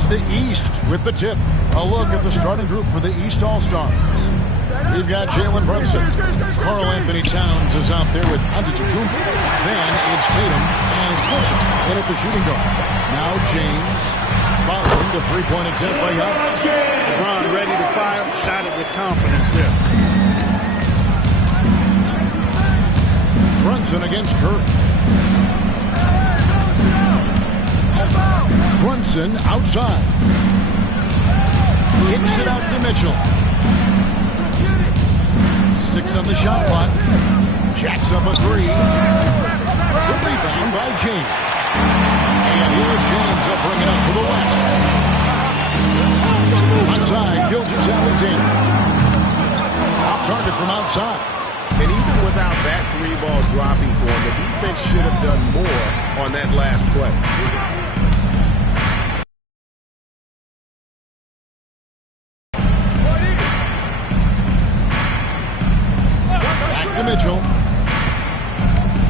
It's the East with the tip. A look at the starting group for the East All-Stars. We've got Jalen Brunson. Karl Anthony Towns is out there with Antetokounmpo. Then it's Tatum and Mitchell in at the shooting guard. Now James following the three-point attempt by Giannis. LeBron ready to fire. Shot it with confidence there. Brunson against Curry. Brunson outside. Kicks it out to Mitchell. 6 on the shot clock. Jacks up a 3. The rebound by James. And here's James. They'll bring it up for the West. Outside, Gilgeous-Alexander. Off target from outside. And even without that 3-ball dropping for him, the defense should have done more on that last play. Back to Mitchell.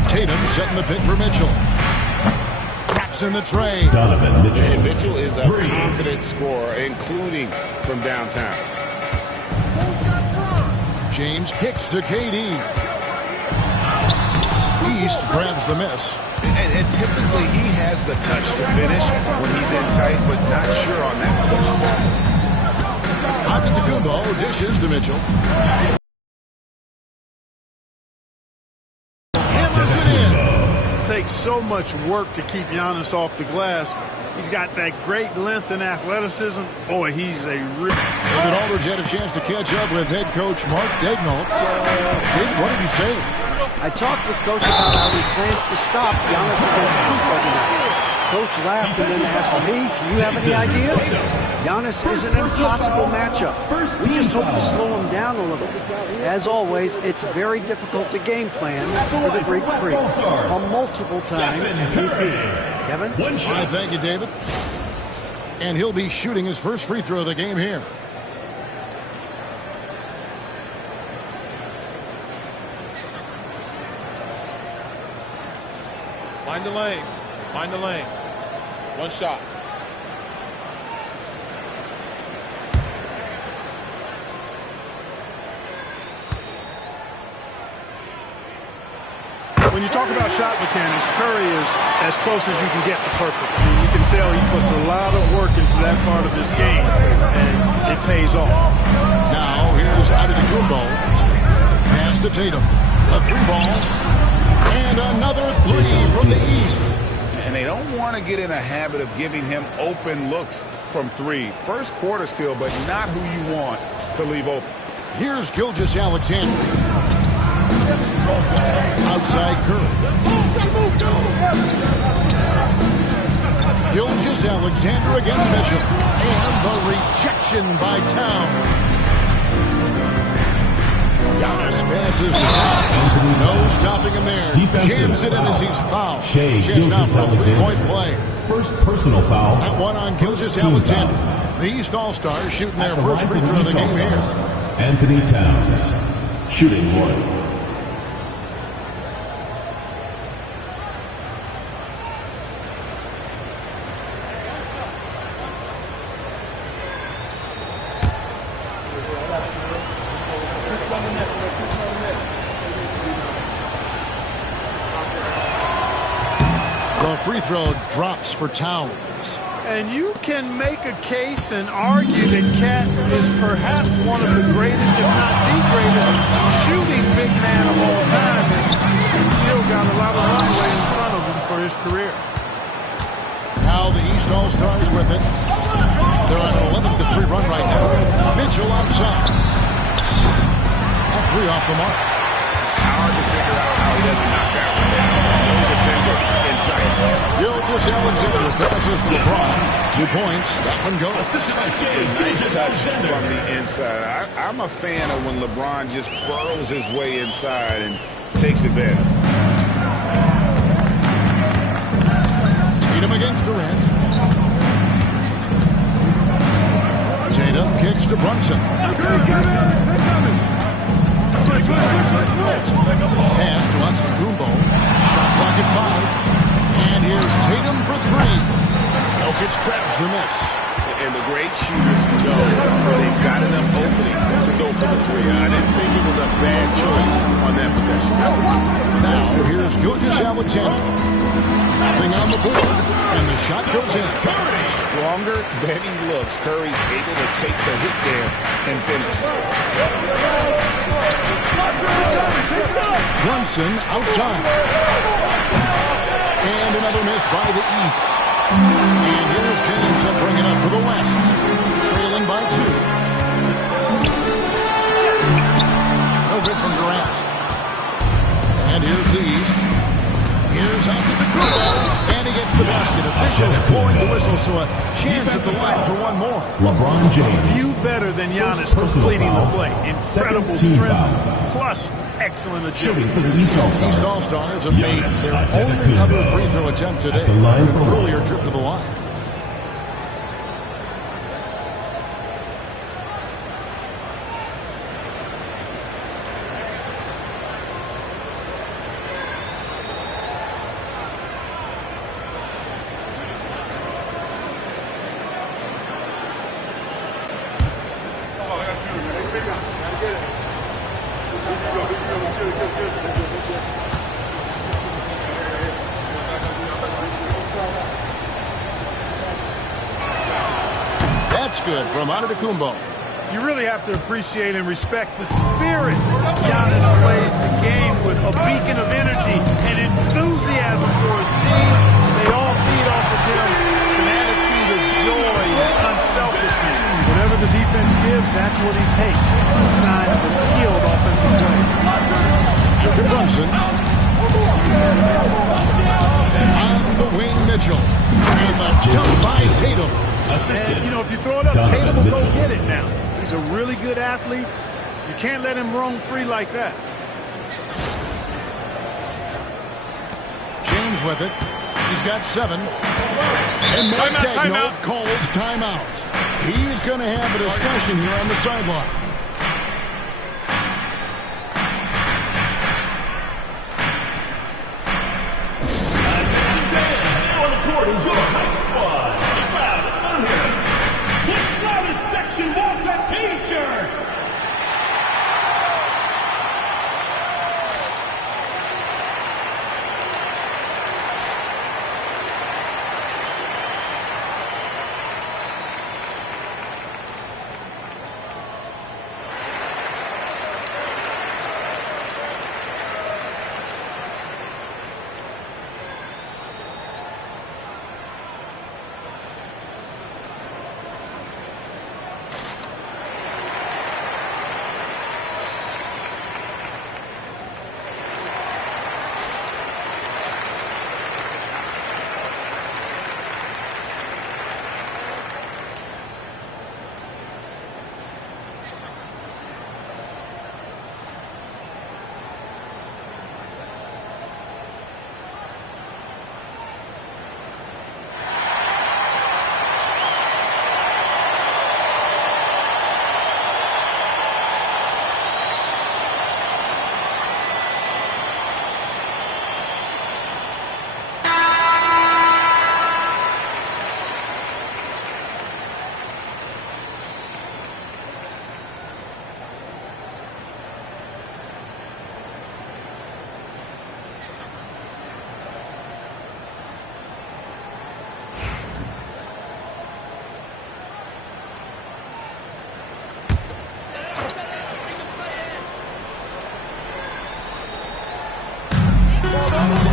Tatum setting the pick for Mitchell. Traps in the tray. Donovan Mitchell. And Mitchell is a confident scorer, including from downtown. James kicks to KD. East grabs the miss. And typically he has the touch to finish when he's in tight, but not sure on that possession. Antetokounmpo dishes to Mitchell. Hammers it in. It takes so much work to keep Giannis off the glass. He's got that great length and athleticism. Boy, he's a real... David Aldridge had a chance to catch up with head coach Mark Daigneault. David, what did he say? I talked with Coach about how he plans to stop Giannis against Luka tonight. Coach laughed and then asked me, "Do you have any ideas?" Giannis is an impossible matchup. We just hope to slow him down a little. As always, it's very difficult to game plan for the Greek Freak, a multiple-time MVP. Kevin? I thank you, David. And he'll be shooting his first free throw of the game here. Mind the lanes. Mind the lanes. One shot. When you talk about shot mechanics, Curry is as close as you can get to perfect. I mean, you can tell he puts a lot of work into that part of his game, and it pays off. Now here's Antetokounmpo. Pass to Tatum. A 3-ball. And another 3 from the East. And they don't want to get in a habit of giving him open looks from 3. First quarter still, but not who you want to leave open. Here's Gilgeous-Alexander. Outside Curry. Gilgeous-Alexander against Mitchell. And the rejection by Towns. Giannis passes to Towns. No stopping him there. Jams it in as he's fouled. Chance now for a 3-point play. First personal foul. That one on Gilgeous-Alexander. The East All-Stars shooting their first free throw of the game here. Anthony Towns, shooting 1. The free throw drops for Towns. And you can make a case and argue that Cat is perhaps one of the greatest, if not the greatest, shooting big man of all time. And he's still got a lot of runway in front of him for his career. Now the East All-Stars with it. They're on an 11-3 run right now. Mitchell outside. That 3 off the mark. Hard to figure out how he doesn't knock that one down. No defender in sight. Gilgeous-Alexander passes to LeBron. 2 points. That one goes. Nice touch from the inside. I'm a fan of when LeBron just burrows his way inside and takes advantage. Tatum against Durant. Tatum kicks to Brunson. Pass to Antetokounmpo. Shot clock at 5. And here's Tatum for 3. Jokic grabs the miss. And the great shooters know when they've got enough opening to go for the three. I didn't think it was a bad choice on that possession. Now, here's Gilgeous-Alexander. Nothing on the board, and the shot goes in. Stronger than he looks. Curry able to take the hit there and finish. Brunson outside. And another miss by the East. And here's James to bring it up for the West. Trailing by 2. No good from Durant. And here's the East. Here's Antetokounmpo. And he gets the basket. Officials blowing the whistle, so a chance at the line for one more. LeBron James. Few better than Giannis completing the play. Incredible strength, plus excellent agility. Shooting for the East All-Stars. East All-Stars have made their only other free throw attempt today. An earlier trip to the line. That's good from Antetokounmpo. You really have to appreciate and respect the spirit Giannis plays the game with, a beacon of energy and enthusiasm for his team. They all feed off of him, an attitude of joy and unselfishness. Whatever the defense gives, that's what he takes. A sign of a skilled offensive player. To Brunson. On the wing, Mitchell. And the jump by Tatum. And, you know, if you throw it up, Tatum will go get it now. He's a really good athlete. You can't let him roam free like that. James with it. He's got 7. And Mark Daigneault calls timeout. He's going to have a discussion here on the sideline. On the court is your hype squad. Get loud and here. Which loudest section wants a T-shirt?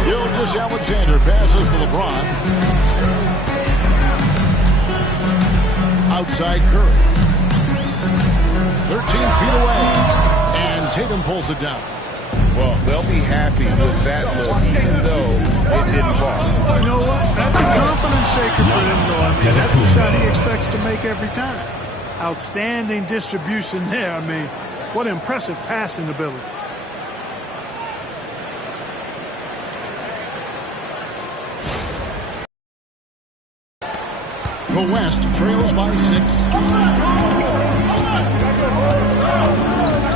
Gilgeous-Alexander passes to LeBron. Outside Curry. 13 feet away. And Tatum pulls it down. Well, they'll be happy with that look, even though it didn't fall. You know what? That's a confidence shaker for him, though. I mean, that's a shot he expects to make every time. Outstanding distribution there. I mean, what impressive passing ability. The West trails by 6.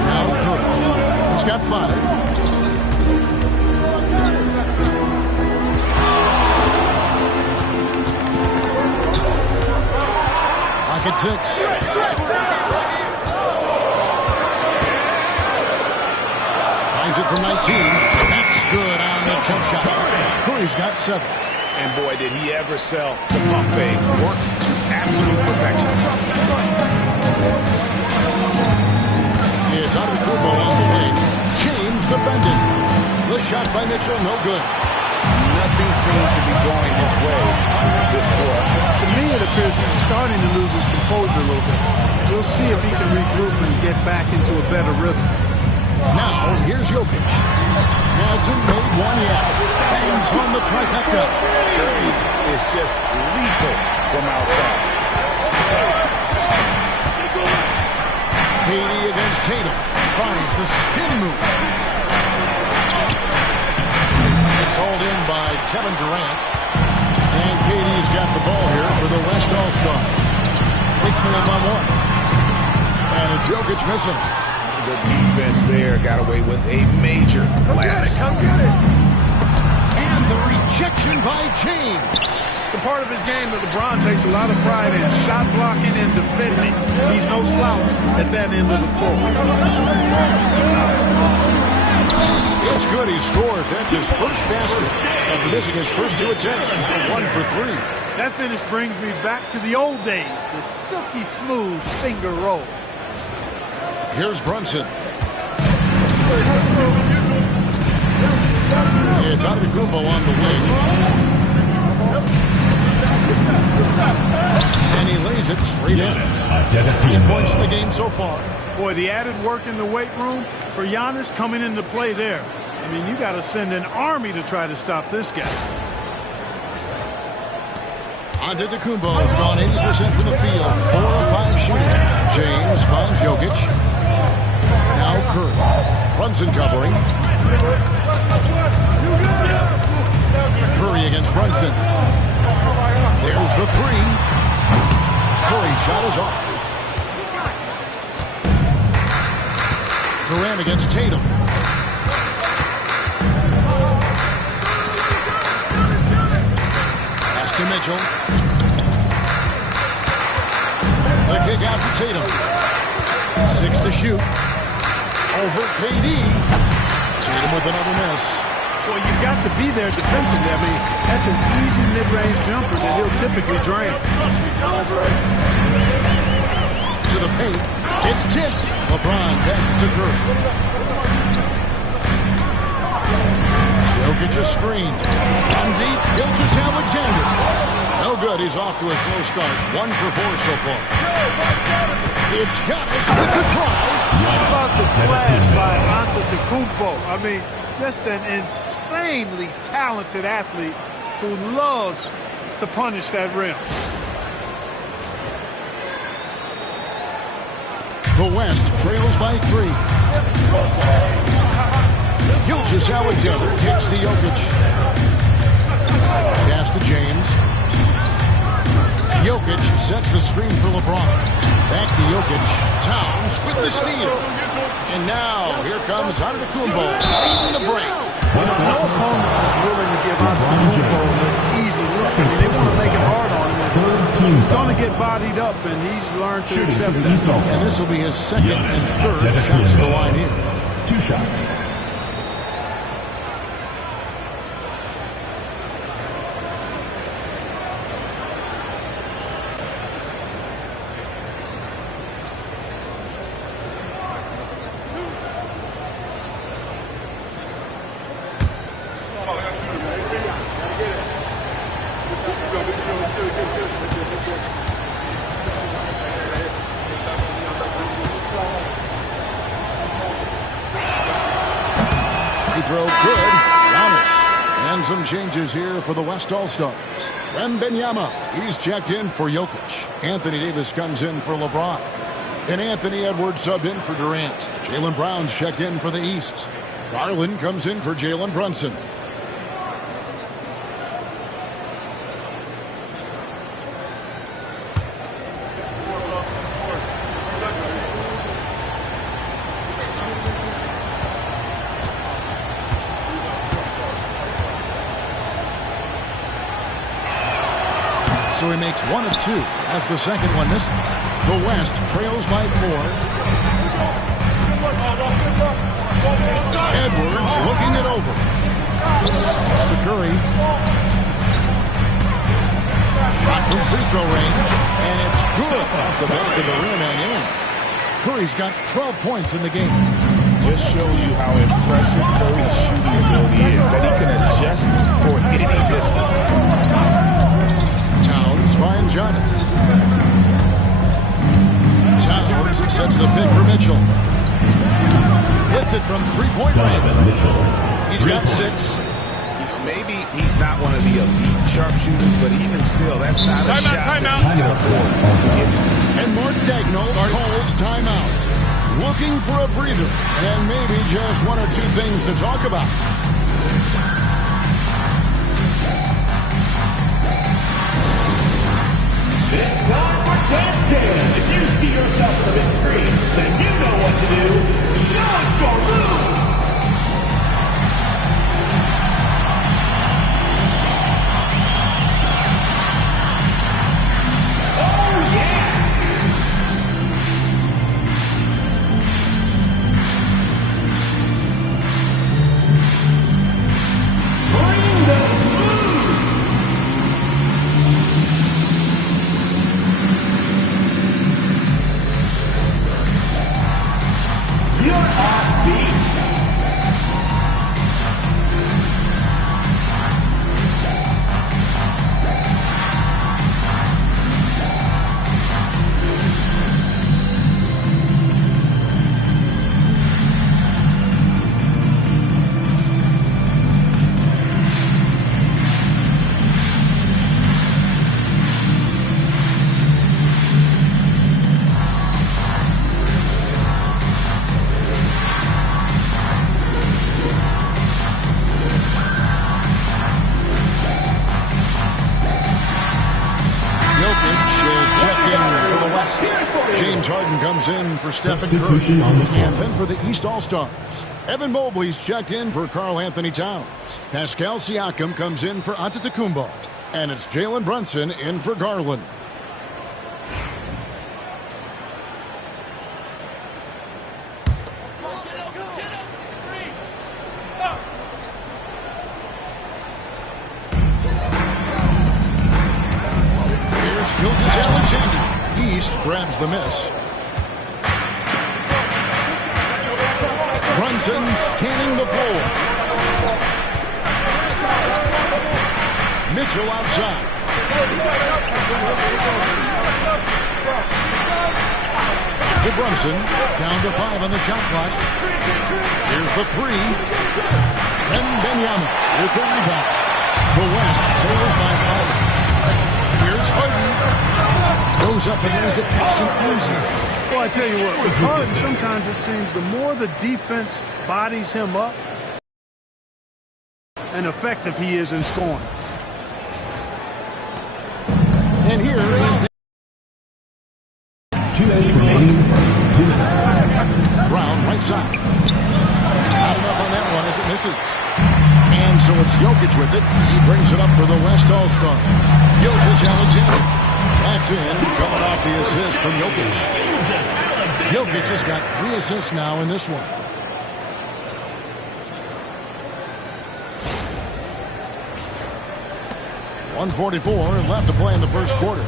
Now Curry. He's got 5. 6. Tries it from 19. That's good on the jump shot. Curry's got 7. And boy, did he ever sell the pump fake. Worked to absolute perfection. It's out of the Kubo on the way. James defended. The shot by Mitchell, no good. Nothing seems to be going his way this quarter. To me, it appears he's starting to lose his composure a little bit. We'll see if he can regroup and get back into a better rhythm. Now, here's Jokic. Hasn't made one yet. Bangs home the trifecta. Curry is just lethal from outside. KD against Tatum. Tries the spin move. It's hauled in by Kevin Durant. And KD's got the ball here for the West All-Stars. Big swing on one. And it's Jokic missing. The defense there got away with a major lapse. And the rejection by James. It's a part of his game that LeBron takes a lot of pride in. Shot blocking and defending. He's no slouch at that end of the floor. It's good. He scores. That's his first basket after missing his first 2 attempts. 1 for 3. That finish brings me back to the old days. The silky smooth finger roll. Here's Brunson. It's Antetokounmpo on the wing. And he lays it straight in. 10 points in the game so far. Boy, the added work in the weight room for Giannis coming into play there. I mean, you got to send an army to try to stop this guy. Antetokounmpo has gone 80% from the field. 4 of 5 shooting. James finds Jokic. Now Curry. Brunson covering. Curry against Brunson. There's the 3. Curry's shot is off. Durant against Tatum. Pass to Mitchell. The kick out to Tatum. 6 to shoot. Over KD. Tatum with another miss. Boy, you've got to be there defensively. I mean, that's an easy mid-range jumper that he'll typically drain. To the paint. It's tipped. LeBron passes to Curry. Jokic a screen. From deep, Gilgeous-Alexander. No good. He's off to a slow start. 1 for 4 so far. It's Giannis with the drive. How about the flash by Antetokounmpo? I mean, just an insanely talented athlete who loves to punish that rim. The West trails by 3. Gilgeous-Alexander kicks to Jokic. Pass to James. Jokic sets the screen for LeBron. Back to Jokic. Towns with the steal. And now, here comes Antetokounmpo leading the break. No opponent is willing to give Antetokounmpo an easy look. I mean, they want to make it hard on him. He's going to get bodied up, and he's learned to accept that. And this will be his second and third shots to the line here. 2 shots. Throw good. Giannis. And some changes here for the West All-Stars. Wembanyama, he's checked in for Jokic. Anthony Davis comes in for LeBron. And Anthony Edwards subbed in for Durant. Jaylen Brown's checked in for the East. Garland comes in for Jalen Brunson. So he makes 1 of 2 as the second one misses. The West trails by 4. Edwards looking it over. It's to Curry. Shot from free throw range, and it's good off the back of the rim and in. Curry's got 12 points in the game. Just shows you how impressive Curry's shooting ability is, that he can adjust for any distance. Towns finds Giannis. Towns sets the pick for Mitchell. Hits it from three-point range. He's got 6. Maybe he's not one of the elite sharpshooters, but even still, that's not a shot that he can afford. And Mark Daigneault calls timeout. Looking for a breather, and maybe just 1 or 2 things to talk about. It's time for Dance Game. If you see yourself on the big screen, then you know what to do. Shine for moves. James Harden comes in for Stephen Curry. And then for the East All-Stars, Evan Mobley's checked in for Karl Anthony Towns. Pascal Siakam comes in for Antetokounmpo. And it's Jalen Brunson in for Garland. Here's Gilgeous-Alexander. East grabs the miss. Brunson scanning the floor. Mitchell outside. To Brunson, down to 5 on the shot clock. Here's the 3. And Benjamin with the rebound. The West trails by 5. Here's Harden. Goes up and lays it nice and easy. Well, I tell you what, with Harden, sometimes it seems the more the defense bodies him up, and effective he is in scoring. And here is 2 minutes remaining in the first. 2 minutes. Brown right side. Not enough on that one as it misses. And so it's Jokic with it. He brings it up for the West All-Stars. Gilgeous-Alexander. That's in, coming off the assist from Jokic. Jokic has got 3 assists now in this one. .144 left to play in the first quarter.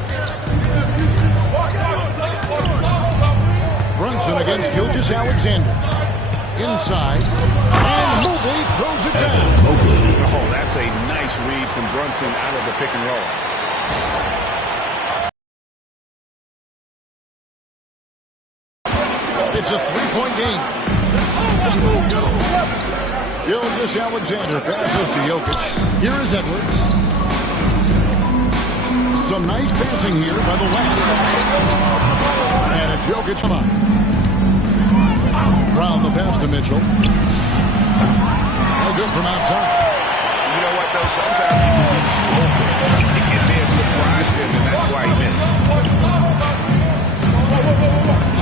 Brunson against Gilgeous-Alexander. Inside. And Mobley throws it down. Oh, that's a nice read from Brunson out of the pick and roll. It's a 3-point game. Gilgeous-Alexander passes to Jokic. Here is Edwards. Some nice passing here by the West. And it's Jokic. Come on. Brown the pass to Mitchell. No good from outside. You know what, though? Sometimes you can be too open. It may have surprised him, and that's why he missed.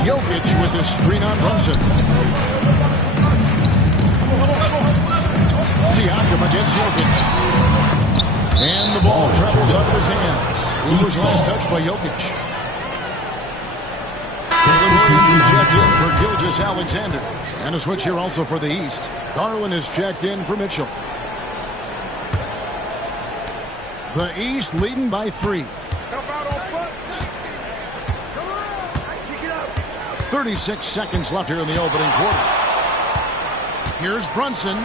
Jokic with the screen on Brunson. Siakam against Jokic. And the ball travels out of his hands. It was last touched by Jokic. Checked in for Gilgeous Alexander. And a switch here also for the East. Garland is checked in for Mitchell. The East leading by 3. 36 seconds left here in the opening quarter. Here's Brunson.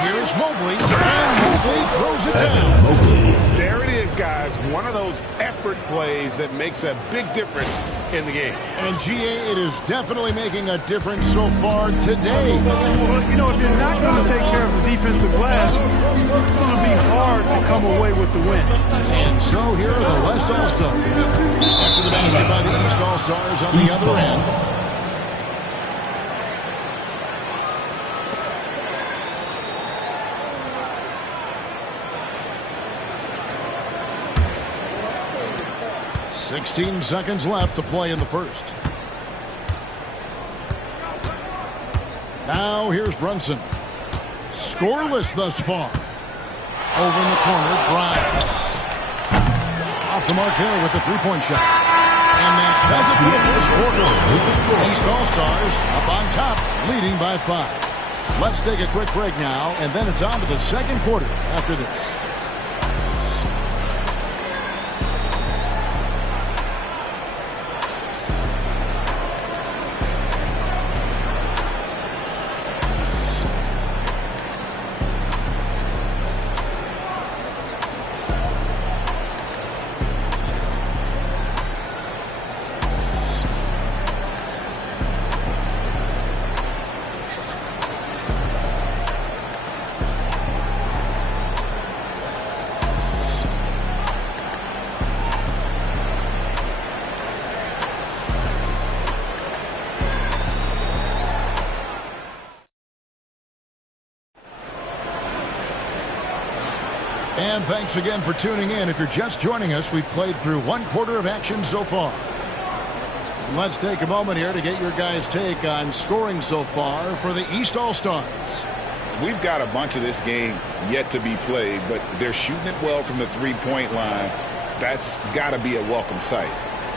Here's Mobley. And Mobley throws it down. There it is, guys. One of those effort plays that makes a big difference in the game. And GA, it is definitely making a difference so far today. Well, you know, if you're not going to take care of the defensive glass, it's going to be hard to come away with the win. And so here are the West All-Stars. After the basket by the East All-Stars on the other end. $16 seconds left to play in the first. Now here's Brunson. Scoreless thus far. Over in the corner, Bryant. Off the mark there with the three-point shot. And that does it for the first quarter. East All-Stars up on top, leading by 5. Let's take a quick break now, and then it's on to the second quarter after this. And thanks again for tuning in. If you're just joining us, we've played through one quarter of action so far. And let's take a moment here to get your guys' take on scoring so far for the East All-Stars. We've got a bunch of this game yet to be played, but they're shooting it well from the three-point line. That's got to be a welcome sight.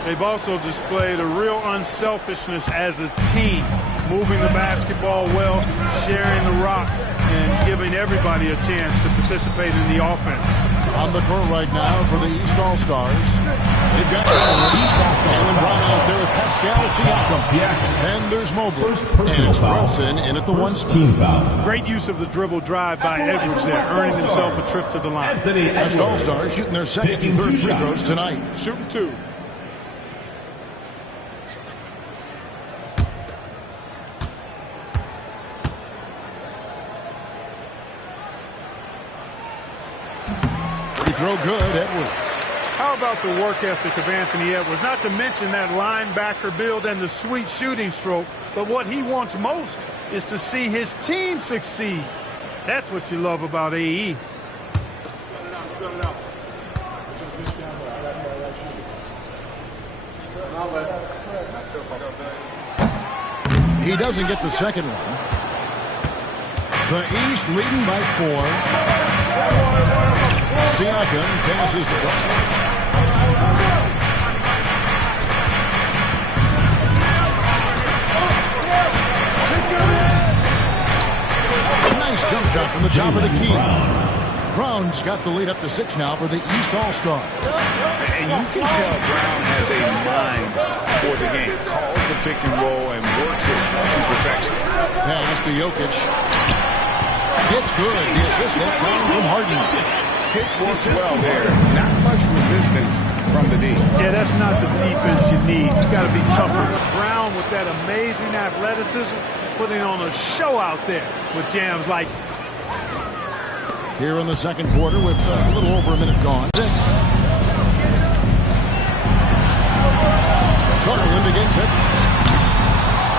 They've also displayed a real unselfishness as a team, moving the basketball well, sharing the rock, and giving everybody a chance to participate in the offense. On the court right now for the East All-Stars, they've got Jaylen Brown out there with Pascal Siakam. And there's Mobley. And it's Brunson in at the one spot. Great use of the dribble drive by Edwards there, earning himself a trip to the line. West All-Stars shooting their second and third free throws tonight. Shooting 2. Throw good, Edwards. How about the work ethic of Anthony Edwards? Not to mention that linebacker build and the sweet shooting stroke, but what he wants most is to see his team succeed. That's what you love about AE. He doesn't get the second one. The East leading by 4. Siakam passes the ball. Nice jump shot from the top of the key. Brown's got the lead up to 6 now for the East All-Stars. And you can tell Brown has a mind for the game. Calls the pick and roll and works it to perfection. Pass to Jokic. It's good. The assist that time from Harden. Pick works well there. Not much resistance from the D. Yeah, that's not the defense you need. You got to be tougher. Brown with that amazing athleticism, putting on a show out there with jams like. Here in the second quarter with a little over a minute gone. 6. Garland against Edwards.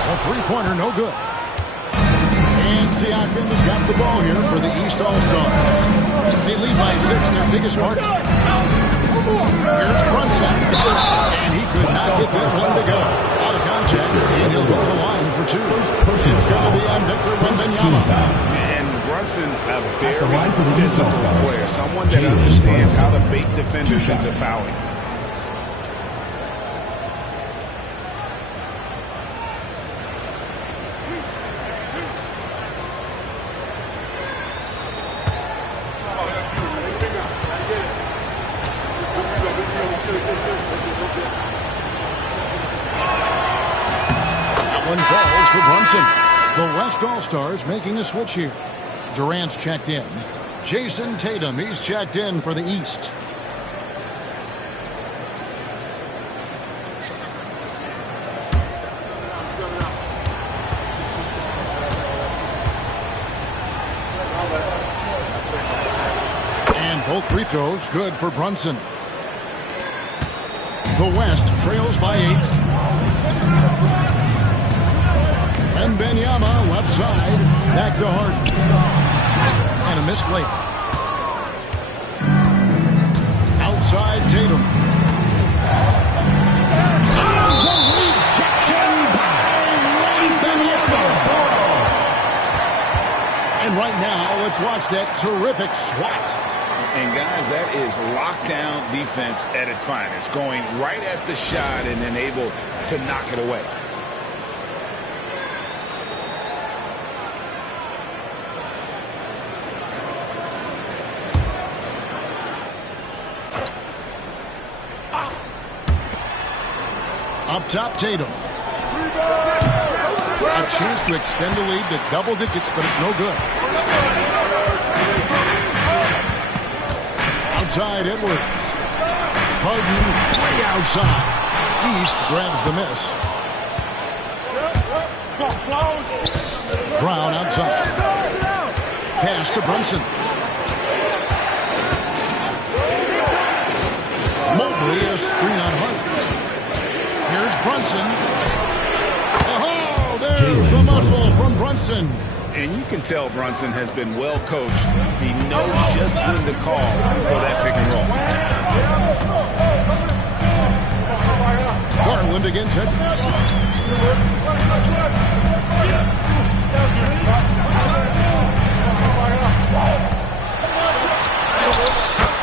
A three-pointer, no good. And Siakam has got the ball here for the East All-Stars. They lead by 6, their biggest margin. Here's Brunson. And he could not get that one to go. Out of contact, and he'll go to the line for 2. It's going to be on Victor Wembanyama. And Brunson, a the very line for the physical East Stars, player, someone that Jalen understands Brunson. how to bait defenders 2 into shots. fouling. That one falls for Brunson. The West All-Stars making a switch here. Durant's checked in. Jason Tatum, he's checked in for the East. And both free throws good for Brunson. The West trails by 8. And Wembanyama left side, back to Harden. And a missed layup. Outside Tatum. The rejection by Wembanyama. And right now, let's watch that terrific swat. And guys, that is lockdown defense at its finest. Going right at the shot and then able to knock it away. Up top, Tatum. A chance to extend the lead to double digits, but it's no good. Outside, Edwards. Harden way outside. East grabs the miss. Brown outside. Pass to Brunson. Mobley, a screen on Harden. Here's Brunson. Oh, there's the muscle from Brunson. And you can tell Brunson has been well coached. He knows just when to call for that pick and roll. Garland against Edwards.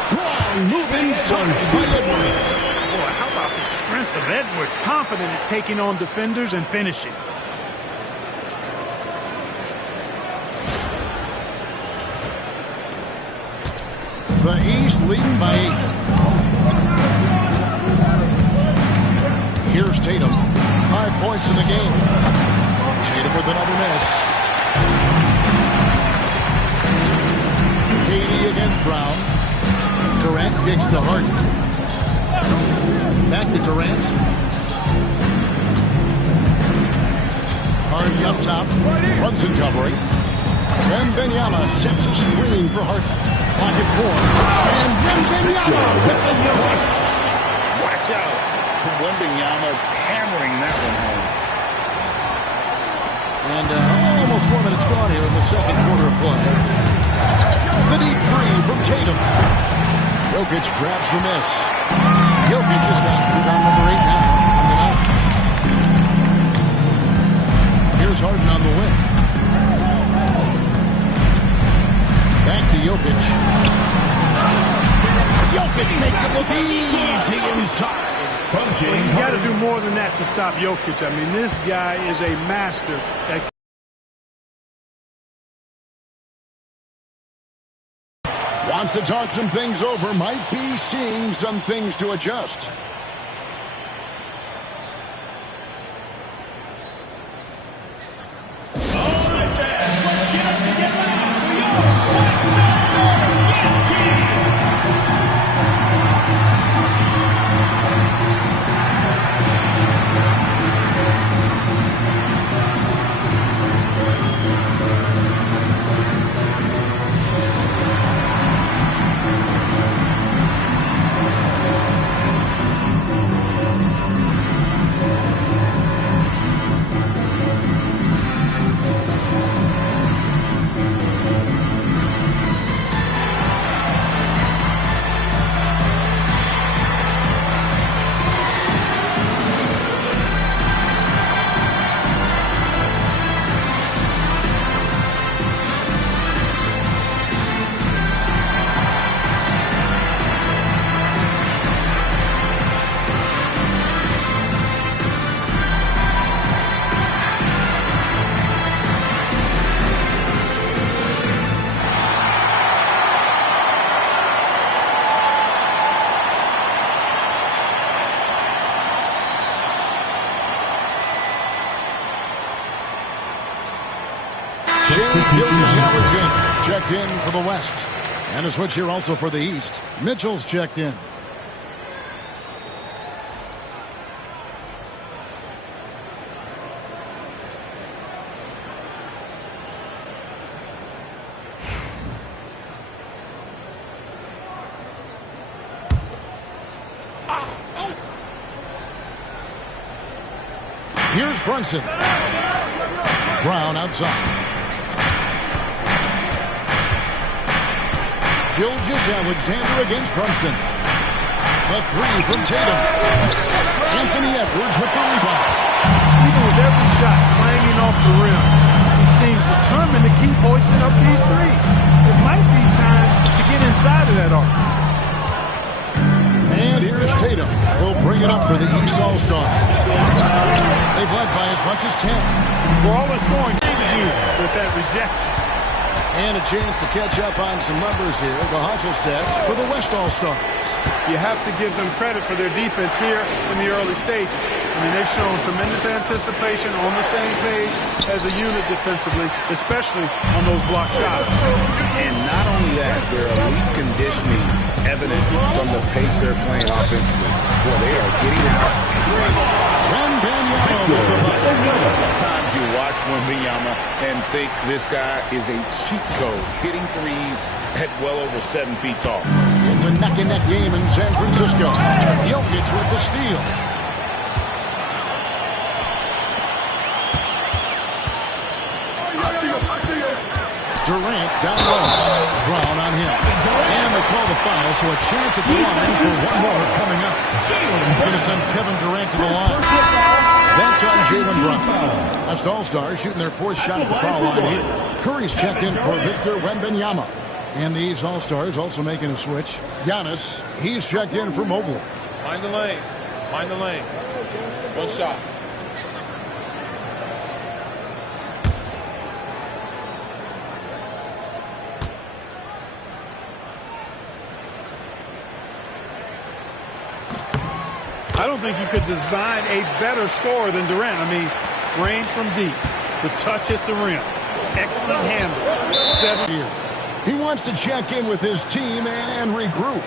Strong move inside by Edwards. Boy, how about the strength of Edwards? Confident at taking on defenders and finishing. The East leading by 8. Here's Tatum. 5 points in the game. Tatum with another miss. KD against Brown. Durant kicks to Harden. Back to Durant. Harden up top. Brunson covering. Wembanyama sets a screen for Harden. Pocket 4. And Wembanyama with the flush. Watch out. Wembanyama hammering that one home. And almost 4 minutes gone here in the second quarter of play. The deep three from Tatum. Jokic grabs the miss. Jokic has got rebound number 8 now on the night. Here's Harden on the wing. Back to Jokic. Jokic makes it look easy inside. Well, he's got to do more than that to stop Jokic. I mean, this guy is a master at Wants to talk some things over. Might be seeing some things to adjust. Gilgeous Alexander checked in for the West. And a switch here also for the East. Mitchell's checked in. Here's Brunson. Brown outside. Gilgeous Alexander against Brunson. The three from Tatum. Anthony Edwards with the rebound. Even with every shot clanging off the rim, he seems determined to keep hoisting up these threes. It might be time to get inside of that arc. And here's Tatum. He'll bring it up for the East All-Stars. They've led by as much as 10. For all the scoring, you with that rejection. And a chance to catch up on some numbers here. The hustle stats for the West All-Stars. You have to give them credit for their defense here in the early stages. I mean, they've shown tremendous anticipation, on the same page as a unit defensively, especially on those block shots. And not only that, their elite conditioning evident from the pace they're playing offensively. Boy, they are getting out and running. Wembanyama with the bucket. Sometimes you watch Wembanyama and think this guy is a cheat code, hitting threes at well over 7 feet tall. It's a neck-and-neck game in San Francisco. Jokic with the steal. Durant down low. Brown on him. And they call the foul, so a chance at the line for one more coming up. It's going to send Kevin Durant to the line. That's on Jaylen Brown. West All-Stars shooting their fourth shot at the foul line here. Curry's checked in for Victor Wembanyama. And the East All-Stars also making a switch. Giannis, he's checked in for Mobley. Mind the lanes. Mind the lanes. One shot. I don't think you could design a better scorer than Durant. I mean, range from deep, the touch at the rim, excellent handle, 7 years. He wants to check in with his team and regroup.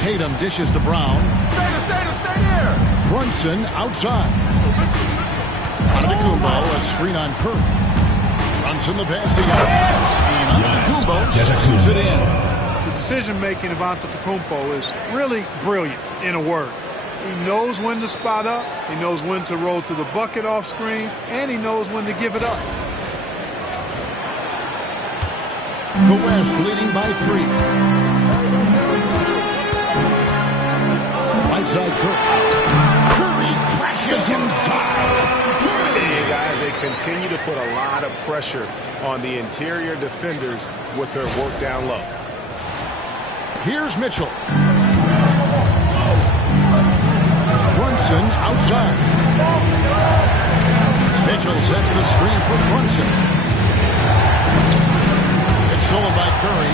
Tatum dishes to Brown. Stay here. Brunson outside. Antetokounmpo, a screen on Curry. Brunson the pass to Giannis. And Antetokounmpo scoops it in. The decision-making of Antetokounmpo is really brilliant, in a word. He knows when to spot up, he knows when to roll to the bucket off screens, and he knows when to give it up. The West leading by 3. Right side Curry. Curry crashes inside. Hey guys, they continue to put a lot of pressure on the interior defenders with their work down low. Here's Mitchell. Brunson outside. Mitchell sets the screen for Brunson. It's stolen by Curry.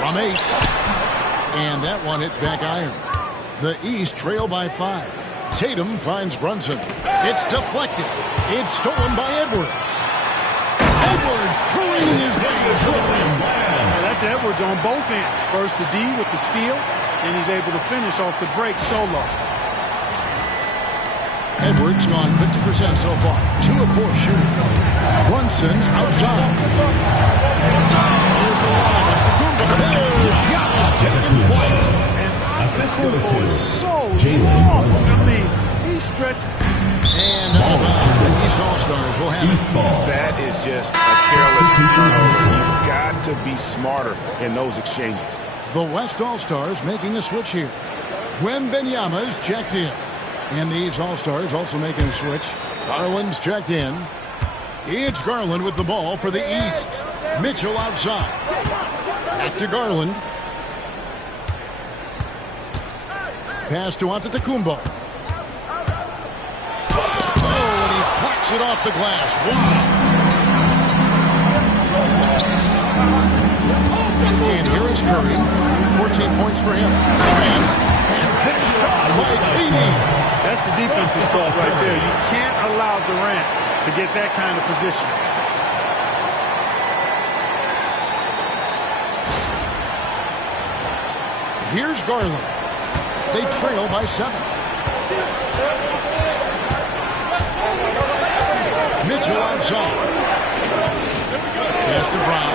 From 8. And that one hits back iron. The East trail by 5. Tatum finds Brunson. It's deflected. It's stolen by Edwards. Edwards careening his way to the rim. That's Edwards on both ends. First the D with the steal, and he's able to finish off the break solo. Edwards gone 50% so far. 2 of 4 shooting. Brunson outside. Here's the lob. There's Giannis taking flight. Antetokounmpo is so long. I mean, he stretched. And the East All-Stars will have East ball. That is just a careless turnover. You've got to be smarter in those exchanges. the West All-Stars making a switch here. Wembanyama's checked in. And the East All-Stars also making a switch. Garland's checked in. It's Garland with the ball for the East. Mitchell outside. Back to Garland. Pass to Antetokounmpo. Oh, and he plucks it off the glass. Wow. And here is Curry. 14 points for him. Durant. And finished off by Beatty. That's the defensive fault right there. You can't allow Durant to get that kind of position. Here's Garland. They trail by 7. Mitchell outside. Pass to Brown.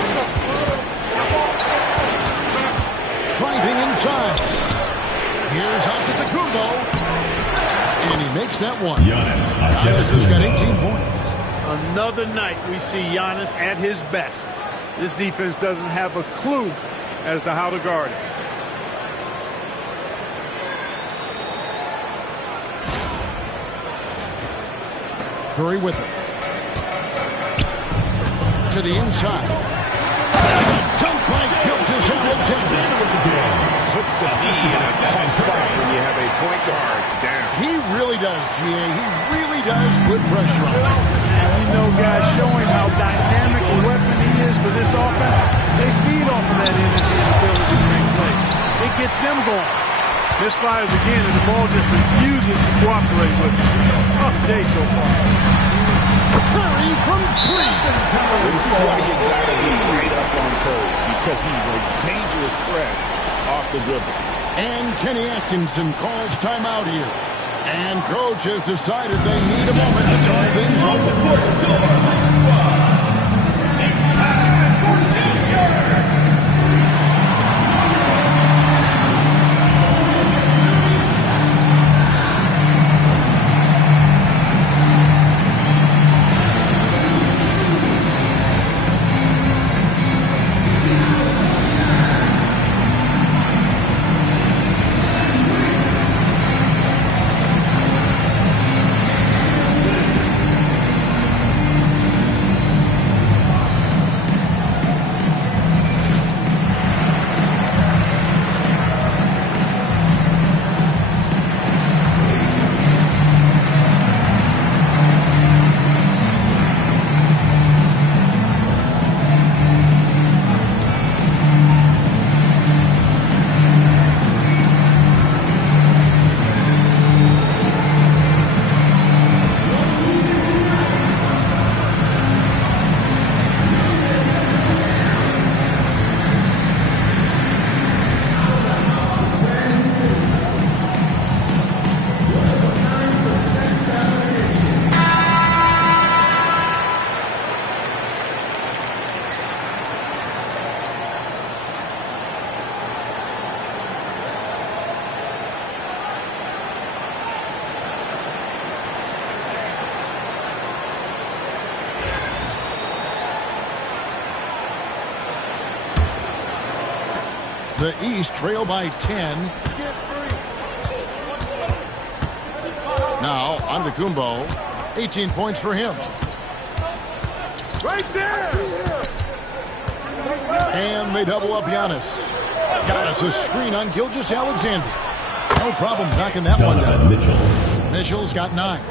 Driving inside. Here's Antetokounmpo. And he makes that one. Giannis has got 18 points. Another night we see Giannis at his best. This defense doesn't have a clue as to how to guard it. Curry with it. To the inside. Jump by Gilgeous-Alexander. Puts the D in a tough spot when you have a point guard down. He really does, G.A. He really does put pressure on him. And you know, guys, showing how dynamic a weapon he is for this offense, they feed off of that energy and ability to make plays. It gets them going. Misfires again, and the ball just refuses to cooperate with him. It's a tough day so far. Curry from 3. This is why you gotta be right up on Curry, because he's a dangerous threat off the dribble. And Kenny Atkinson calls timeout here. And coach has decided they need a moment to talk things over. It's time for T-shirts! The East trail by 10. Now, Antetokounmpo, 18 points for him. Right there! And they double up Giannis. Giannis a screen on Gilgeous-Alexander. No problems knocking that one down. Mitchell. Mitchell's got 9.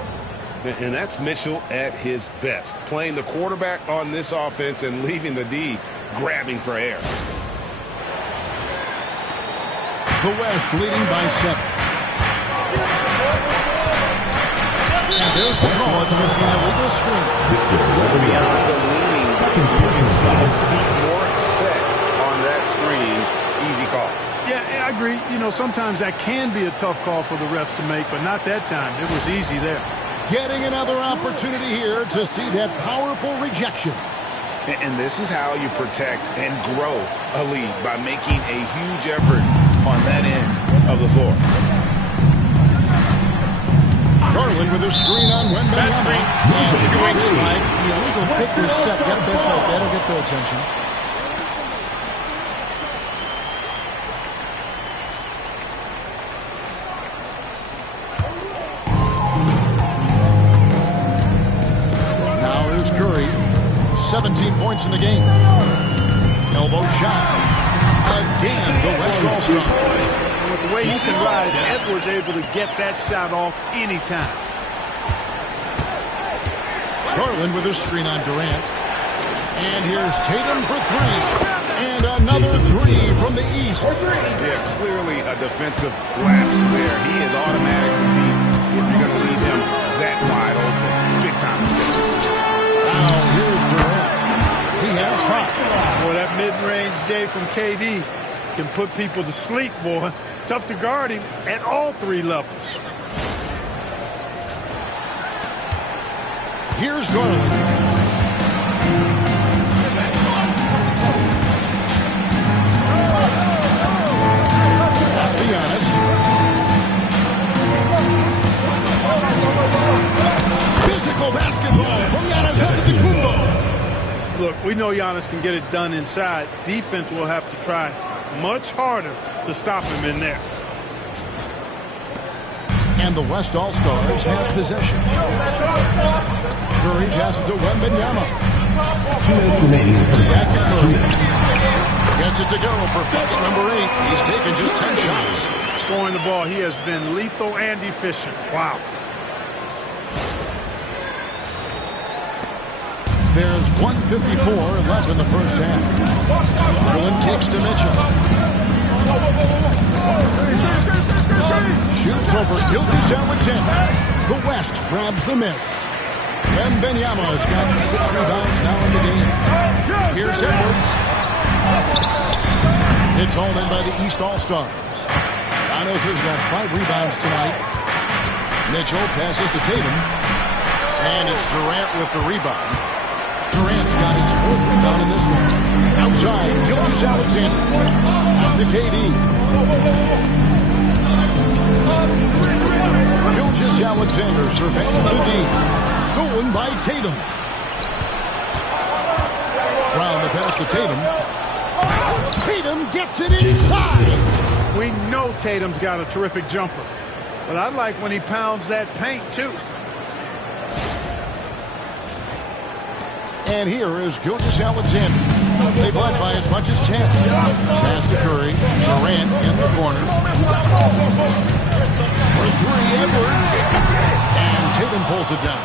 And that's Mitchell at his best, playing the quarterback on this offense and leaving the D grabbing for air. The West leading by 7. And there's the call. It's with an illegal screen. Beyond the leaning, Second person his foul. feet more set on that screen. Easy call. Yeah, I agree. You know, sometimes that can be a tough call for the refs to make, but not that time. It was easy there. Getting another opportunity here to see that powerful rejection. And this is how you protect and grow a lead, by making a huge effort on that end of the floor. Garland with a screen on Wembanyama. And the backslide. The illegal pick was set. Yep, that's right. That'll get their attention. Now here's Curry. 17 points in the game. Elbow shot. Again, the West All-Star. With the way he can rise, Edwards able to get that shot off anytime. Garland with a screen on Durant. And here's Tatum for 3. And another 3 from the East. Yeah, clearly a defensive lapse there. He is automatically beat if you're going to leave him that wide open. Big time mistake. Now here's Durant. He has 5. Boy, that mid-range J from KD can put people to sleep, boy. Tough to guard him at all 3 levels. Here's Garland. Giannis. Physical basketball from Giannis Antetokounmpo. Look, we know Giannis can get it done inside. Defense will have to try much harder to stop him in there. And the West All-Stars have possession. Curry passes to Wembanyama. 2 minutes remaining in the first Back to half. 2 Curry. minutes. Gets it to go for bucket number 8. He's taken just 10 shots. Scoring the ball, he has been lethal and efficient. Wow. There's 1:54 left in the first half. Garland kicks to Mitchell. Shoots over Gilgeous-Alexander. The West grabs the miss. Wembanyama's got 6 rebounds now in the game. Here's Edwards. It's all in by the East All-Stars. Giannis has got 5 rebounds tonight. Mitchell passes to Tatum. And it's Durant with the rebound. Durant's got his 4th rebound in this one. Outside, Gilgeous-Alexander. Up to KD. Gilgeous-Alexander surveying the D. Stolen by Tatum. Brown the pass to Tatum. Tatum gets it inside. We know Tatum's got a terrific jumper, but I like when he pounds that paint too. And here is Gilgeous-Alexander. They've led by as much as 10. Pass to Curry. Durant in the corner. For 3, Edwards. And Tatum pulls it down.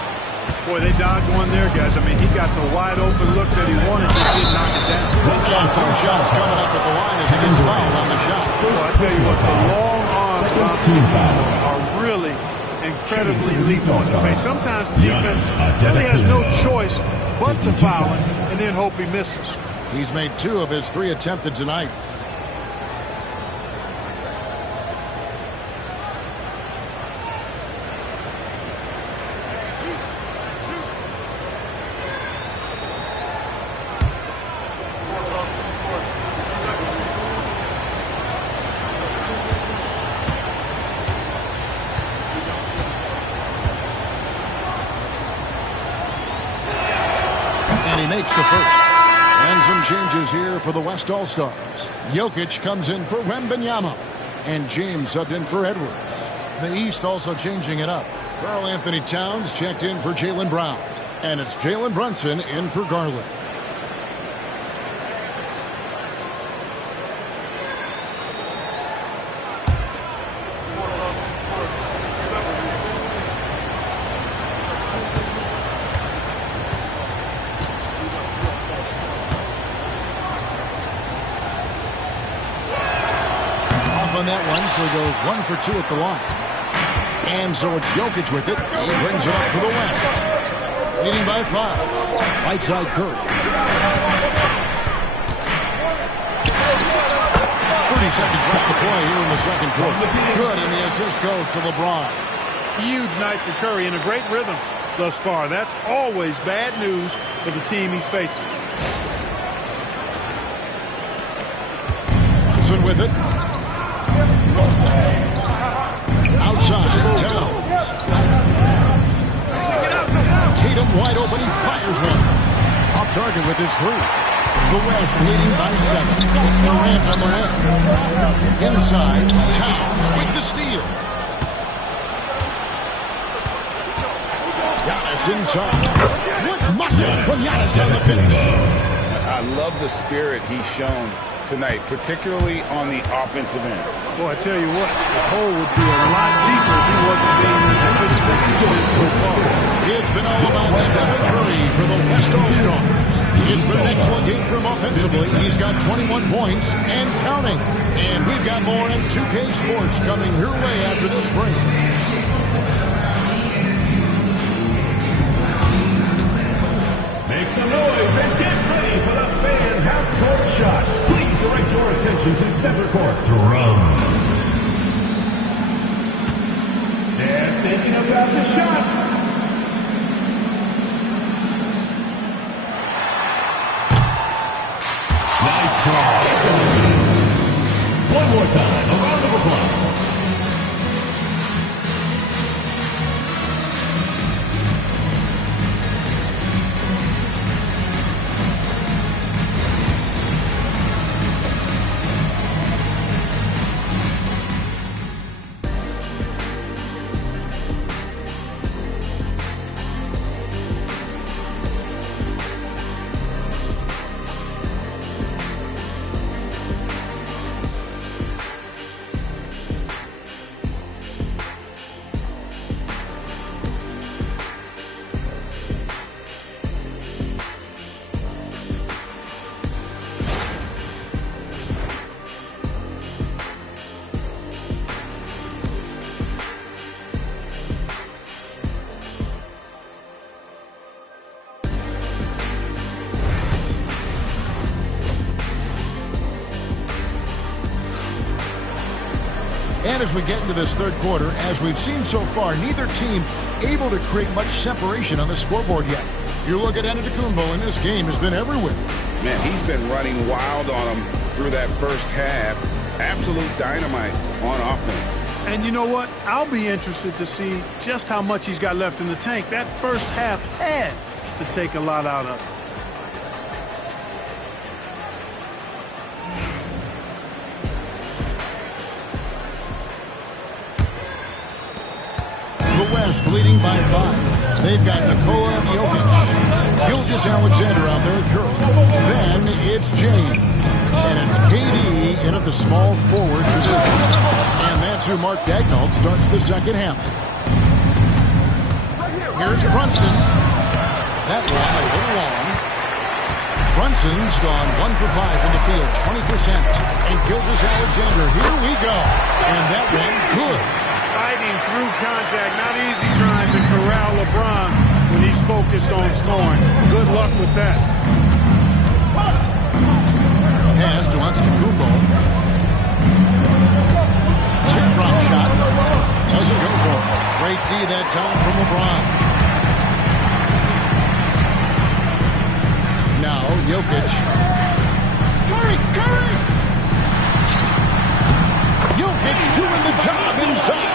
Boy, they dodged one there, guys. I mean, he got the wide open look that he wanted, just didn't knock it down. 2 shots coming up at the line as he gets fouled on the shot. Well, I tell you what, the long arms Team foul. are really incredibly lethal. I mean, sometimes the defense really has no choice but to foul him and then hope he misses. He's made 2 of his 3 attempted tonight. And he makes the first. And some changes here for the West All-Stars. Jokic comes in for Wembanyama. And James subbed in for Edwards. The East also changing it up. Karl Anthony Towns checked in for Jaylen Brown. And it's Jalen Brunson in for Garland. on that one, so he goes 1 for 2 at the line. And so it's Jokic with it. He brings it up for the West. Leading by 5. Right side Curry. 30 seconds left to play here in the second quarter. Good, and the assist goes to LeBron. Huge night for Curry and a great rhythm thus far. That's always bad news for the team he's facing. Brunson with it. Outside, Towns. Tatum wide open, he fires one. Off target with his 3. The West leading by 7. It's Durant on the wing. Inside, Towns with the steal. Giannis inside. What muscle from Giannis on the finish. I love the spirit he's shown tonight, particularly on the offensive end. Boy, I tell you what, the hole would be a lot deeper if he wasn't being as efficient as he's been so far. It's been all about Stephen Curry for the West All-Stars. It's been an excellent game for him offensively. He's got 21 points and counting. And we've got more in 2K Sports coming your way after this break. Make some noise and get ready for the fan half-court shot. Please direct your attention to center court. Drums. They're thinking about the shot. Nice try. One more time. A round of applause. And as we get into this third quarter, as we've seen so far, neither team able to create much separation on the scoreboard yet. You look at Antetokounmpo, and this game has been everywhere. Man, he's been running wild on them through that first half. Absolute dynamite on offense. And you know what? I'll be interested to see just how much he's got left in the tank. That first half had to take a lot out of it. West leading by 5. They've got Nikola Jokic, Gilgeous-Alexander out there with Curry. Then it's James. And it's KD in at the small forward position. And that's who Mark Daigneault starts the second half. Here's Brunson. That one a little long. Brunson's gone 1 for 5 from the field, 20%. And Gilgeous-Alexander, here we go. And that one good. Fighting through contact, not easy trying to corral LeBron when he's focused on scoring. Good luck with that. Pass to Antetokounmpo. Chip drop shot. Doesn't go for it. Great D that time from LeBron. Now Jokic. Curry! Jokic doing the job inside.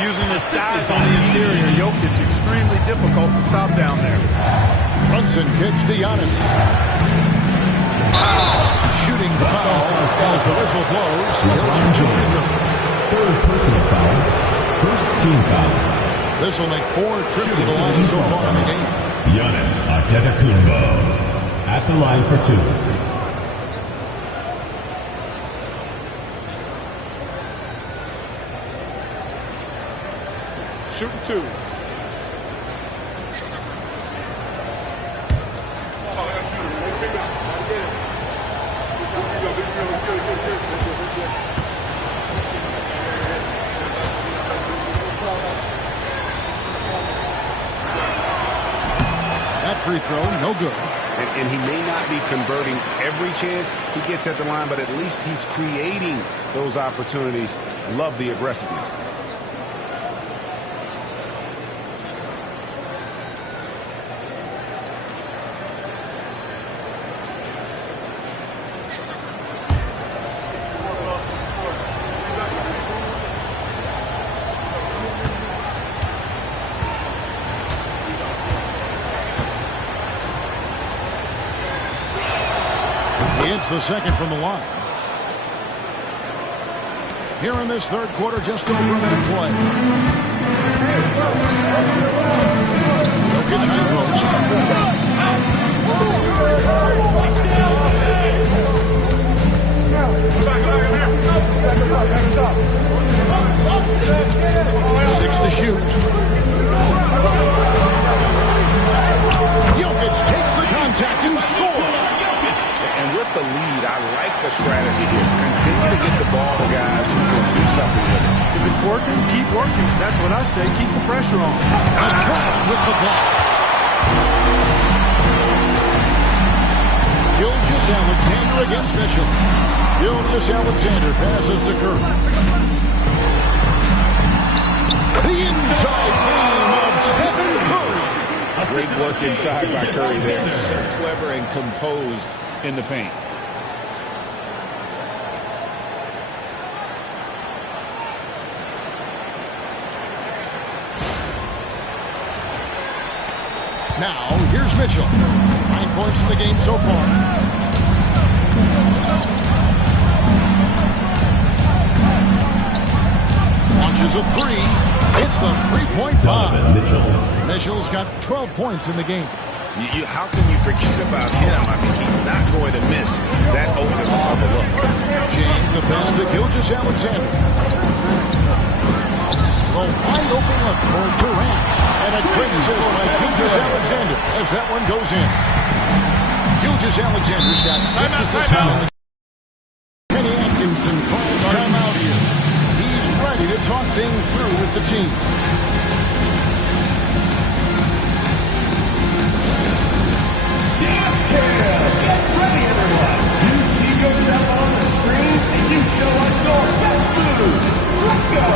Using his size on the interior, Jokic extremely difficult to stop down there. Brunson kicks to Giannis. Shooting foul as the whistle blows. He'll shoot 2 free throws. Third personal foul. First team foul. This will make 4 trips to the line so far in the game. Giannis Antetokounmpo at the line for 2. Shooting 2. free throw, no good. And he may not be converting every chance he gets at the line, but at least he's creating those opportunities. Love the aggressiveness. It's the second from the line. Here in this third quarter, just over a minute play. Jokic high post. Six to shoot. Jokic takes the contact and scores. And with the lead, I like the strategy here. Continue to get the ball to guys who can do something with it. If it's working, keep working. That's what I say. Keep the pressure on. Brown with the block. Gilgeous-Alexander against Mitchell. Gilgeous-Alexander passes to Curry. The inside game of Stephen Curry. Great work inside by Curry there. So clever and composed in the paint. Now, here's Mitchell. 9 points in the game so far. Launches a three. Hits the three-point bomb. Mitchell's got 12 points in the game. How can you forget about him? I mean, he's not going to miss that open ball. James, the pass to Gilgeous-Alexander. The wide open look for Durant. And a quick assist by Gilgeous-Alexander as that one goes in. Gilgeous-Alexander's got 6 assists now. Kenny Atkinson calls timeout here. He's ready to talk things through with the team. Get ready, everyone. You see yourself on the screen, and you show us your best move. Let's go.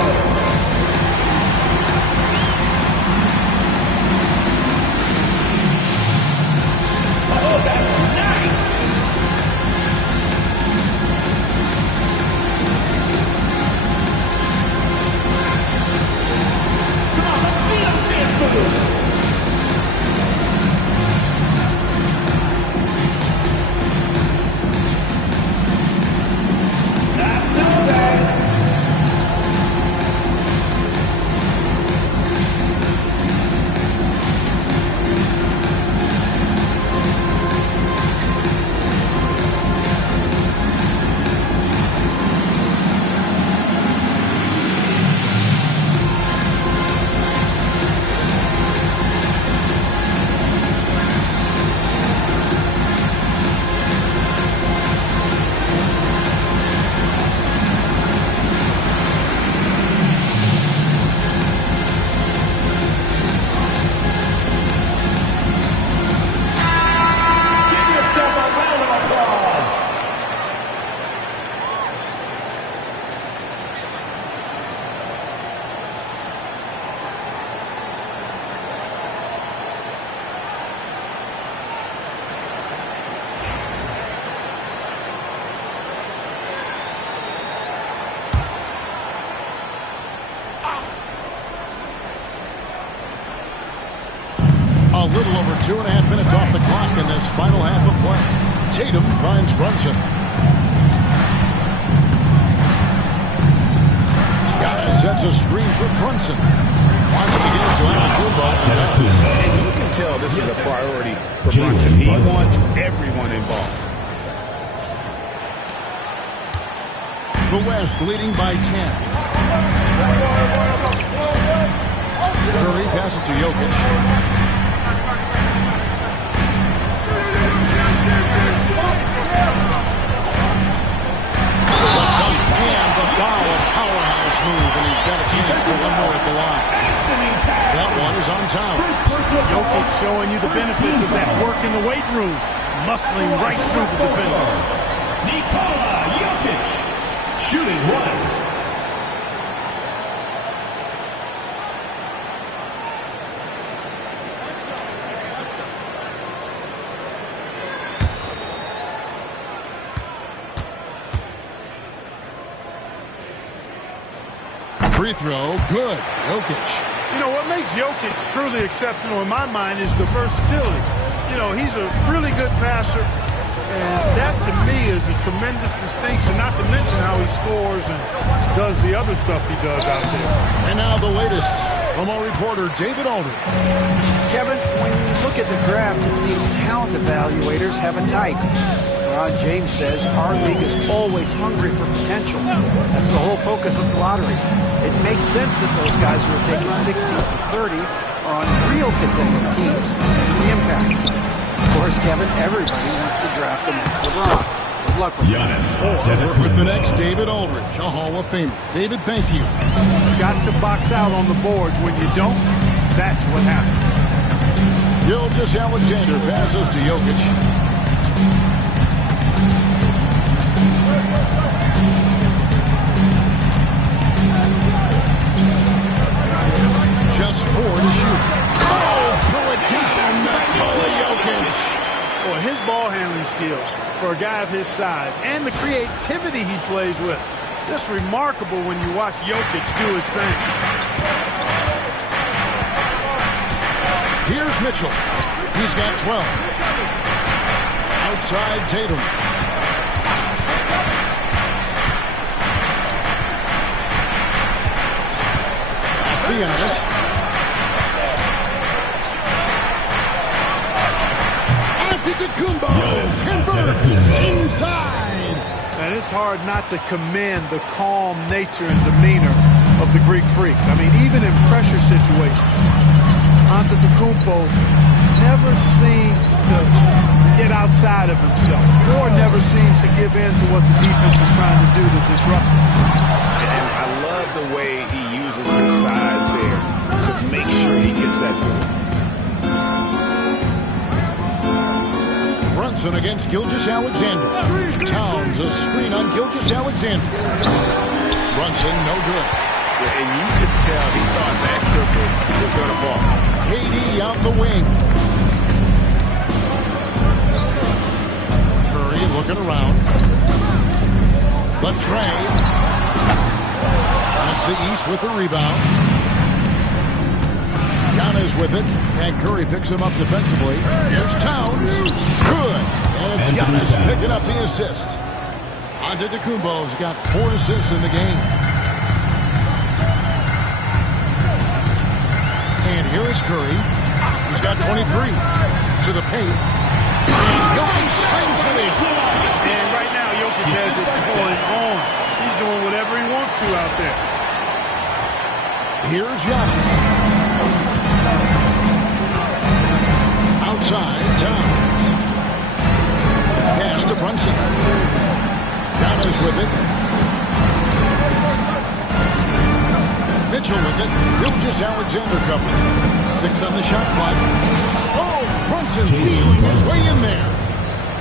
Oh, that's nice. Come on, let's see those dance moves. A little over 2.5 minutes off the clock in this final half of play. Tatum finds Brunson. Giannis sets a screen for Brunson. Wants to get it to Antetokounmpo. And you can tell this is a priority for Brunson. He wants everyone involved. The West leading by 10. Curry passes to Jokic. And the foul, a powerhouse move, and he's got a chance for one more at the line. That one is on time. Jokic showing you the benefits of that work in the weight room. Muscling right through the defenders. Nikola Jokic, shooting one. Free throw, good. Jokic. You know, what makes Jokic truly exceptional in my mind is the versatility. You know, he's a really good passer, and that to me is a tremendous distinction, not to mention how he scores and does the other stuff he does out there. And now the latest from our reporter, David Aldridge. Kevin, when you look at the draft, it seems talent evaluators have a type. Ron James says our league is always hungry for potential. That's the whole focus of the lottery. It makes sense that those guys who are taken 16 to 30 are on real contending teams making the impacts. Of course, Kevin, everybody wants to draft the next LeBron. Good luck with Or with the next David Aldridge, a Hall of Famer. David, thank you. Got to box out on the boards. When you don't, that's what happens. Gilgeous-Alexander passes to Jokic. Just 4 to shoot. Oh, throw it down, Nikola Jokic. Boy, his ball handling skills for a guy of his size and the creativity he plays with, just remarkable when you watch Jokic do his thing. Here's Mitchell. He's got 12. Outside Tatum. Giannis. Antetokounmpo converts inside. And it's hard not to commend the calm nature and demeanor of the Greek Freak. I mean, even in pressure situations, Antetokounmpo never seems to get outside of himself or never seems to give in to what the defense is trying to do to disrupt him. And I love the way he uses his size there to make sure he gets that ball. Brunson against Gilgeous-Alexander. Towns a screen on Gilgeous-Alexander. Brunson, no good. Yeah, and you could tell he thought that triple was going to fall. KD out the wing. Curry looking around. Latrey. That's the East with the rebound. Giannis with it, and Curry picks him up defensively. Here's Towns. Good. And it's Giannis picking up the assist. Antetokounmpo's got 4 assists in the game. And here is Curry. He's got 23. To the paint. Jokic slings it in. And right now, Jokic has it going on. He's doing whatever he wants to out there. Here's Giannis. Outside, Towns. Pass to Brunson. Giannis with it. Mitchell with it. Gilgeous-Alexander covered. 6 on the shot clock. Oh, Brunson wheeling his way in there.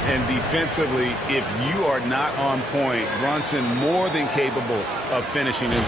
And defensively, if you are not on point, Brunson more than capable of finishing inside.